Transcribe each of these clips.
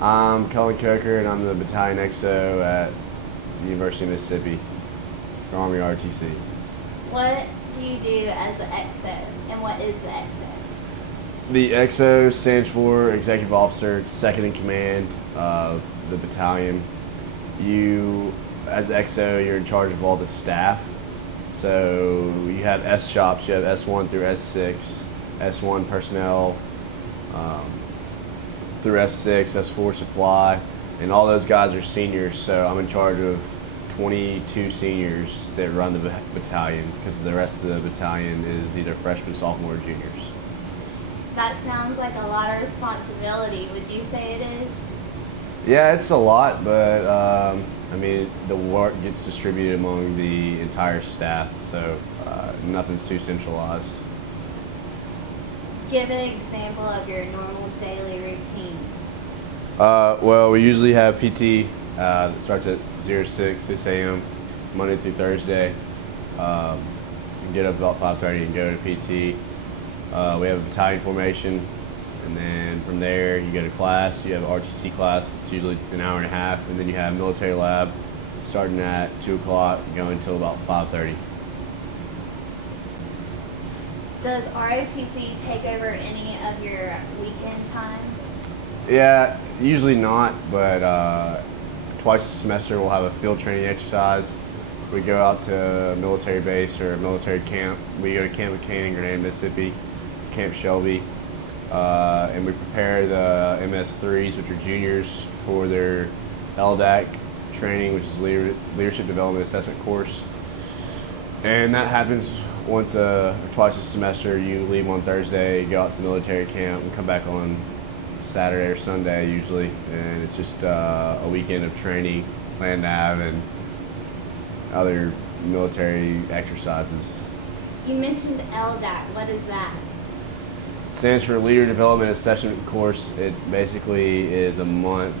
I'm Cullen Coker, and I'm the Battalion XO at the University of Mississippi, Army ROTC. What do you do as the XO, and what is the XO? The XO stands for Executive Officer, second in command of the battalion. You, as the XO, you're in charge of all the staff. So you have S shops, you have S1 through S6, S1 personnel, through S6, S4 supply, and all those guys are seniors, so I'm in charge of 22 seniors that run the battalion, because the rest of the battalion is either freshmen, sophomore, or juniors. That sounds like a lot of responsibility. Would you say it is? Yeah, it's a lot, but I mean, the work gets distributed among the entire staff, so nothing's too centralized. Give an example of your normal daily routine. Well, we usually have PT that starts at 6 a.m. Monday through Thursday. You get up about 5:30 and go to PT. We have a battalion formation, and then from there you go to class. You have an RTC class that's usually an hour and a half, and then you have military lab starting at 2 o'clock going until about 5:30. Does ROTC take over any of your weekend time? Yeah, usually not, but twice a semester we'll have a field training exercise. We go out to a military base or a military camp. We go to Camp McCain in Grenada, Mississippi, Camp Shelby, and we prepare the MS3s, which are juniors, for their LDAC training, which is Leadership Development Assessment course. And that happens once or twice a semester. You leave on Thursday, go out to military camp, and come back on Saturday or Sunday usually, and it's just a weekend of training, land nav, and other military exercises. You mentioned LDAC. What is that? It stands for Leader Development Assessment course. It basically is a month.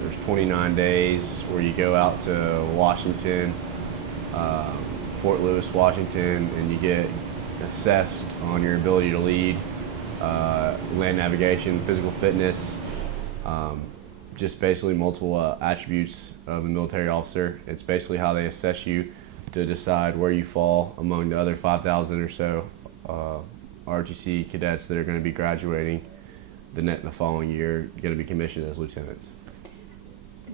There's 29 days where you go out to Washington, Fort Lewis, Washington, and you get assessed on your ability to lead, land navigation, physical fitness, just basically multiple attributes of a military officer. It's basically how they assess you to decide where you fall among the other 5,000 or so ROTC cadets that are going to be graduating the following year, going to be commissioned as lieutenants.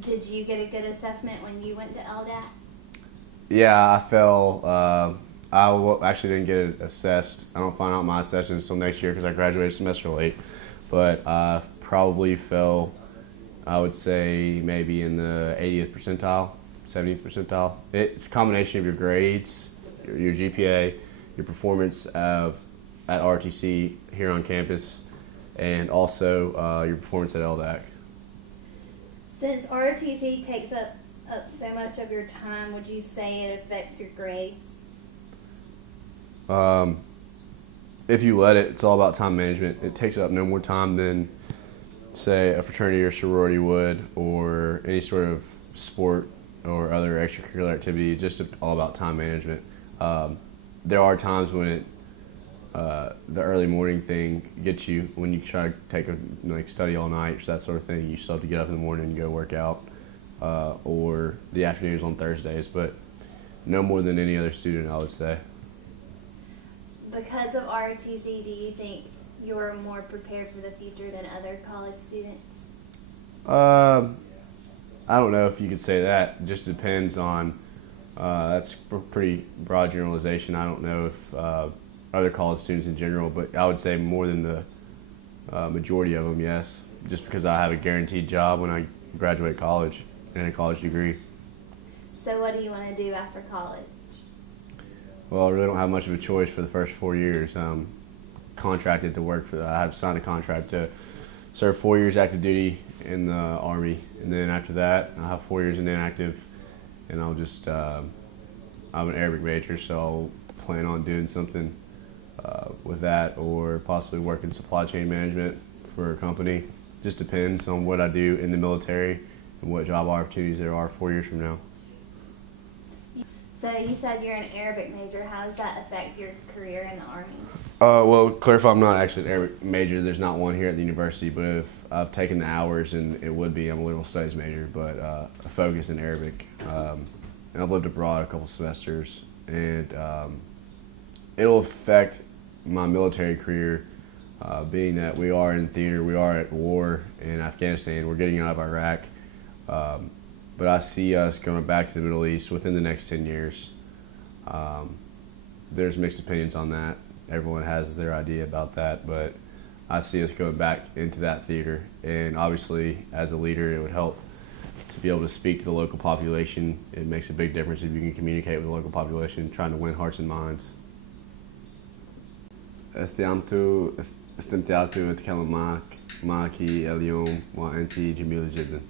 Did you get a good assessment when you went to LDAC? Yeah, I fell. I actually didn't get it assessed. I don't find out my assessment until next year because I graduated a semester late. But I probably fell, I would say, maybe in the 80th percentile, 70th percentile. It's a combination of your grades, your GPA, your performance at RTC here on campus, and also your performance at LDAC. Since ROTC takes up so much of your time, would you say it affects your grades? If you let it, it's all about time management. It takes up no more time than, say, a fraternity or sorority would, or any sort of sport or other extracurricular activity. Just all about time management. There are times when the early morning thing gets you, when you try to take study all night, that sort of thing. You still have to get up in the morning and go work out, or the afternoons on Thursdays, but no more than any other student, I would say. Because of ROTC, do you think you're more prepared for the future than other college students? I don't know if you could say that. It just depends on, that's a pretty broad generalization. I don't know if other college students in general, but I would say more than the majority of them, yes. Just because I have a guaranteed job when I graduate college and a college degree. So what do you want to do after college? Well, I really don't have much of a choice for the first 4 years. I'm contracted to work for that. I have signed a contract to serve 4 years active duty in the Army, and then after that, I'll have 4 years in inactive, and I'll just, I'm an Arabic major, so I'll plan on doing something with that, or possibly work in supply chain management for a company. Just depends on what I do in the military and what job opportunities there are 4 years from now. So you said you're an Arabic major. How does that affect your career in the Army? Well, clarify, I'm not actually an Arabic major. There's not one here at the university, but if I've taken the hours, and it would be, I'm a liberal studies major, but a focus in Arabic. And I've lived abroad a couple semesters, and it'll affect my military career, being that we are in theater, we are at war in Afghanistan, we're getting out of Iraq. But I see us going back to the Middle East within the next 10 years. There's mixed opinions on that. Everyone has their idea about that, but I see us going back into that theater. And obviously, as a leader, it would help to be able to speak to the local population. It makes a big difference if you can communicate with the local population, trying to win hearts and minds. استمتعت أتكلم معك اليوم وأنت جميلة جدا.